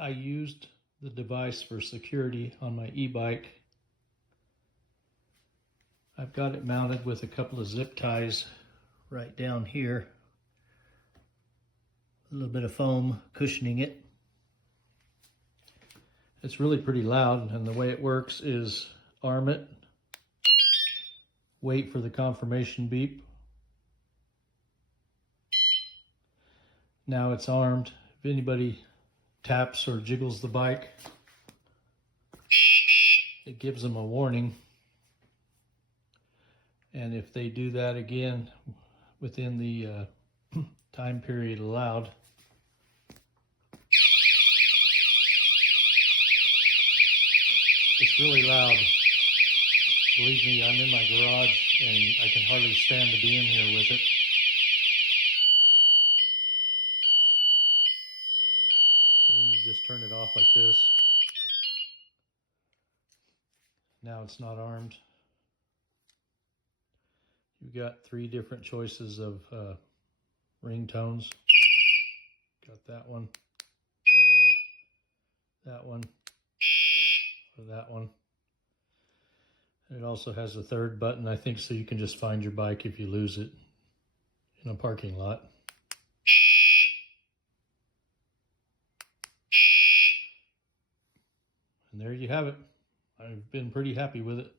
I used the device for security on my e-bike. I've got it mounted with a couple of zip ties right down here. A little bit of foam cushioning it. It's really pretty loud, and the way it works is arm it, wait for the confirmation beep. Now it's armed. If anybody taps or jiggles the bike, it gives them a warning. And if they do that again within the time period allowed, it's really loud. Believe me, I'm in my garage and I can hardly stand to be in here with it. So then you just turn it off like this. Now it's not armed. You've got 3 different choices of ringtones. Got that one, or that one. And it also has a 3rd button, I think, so you can just find your bike if you lose it in a parking lot. And there you have it. I've been pretty happy with it.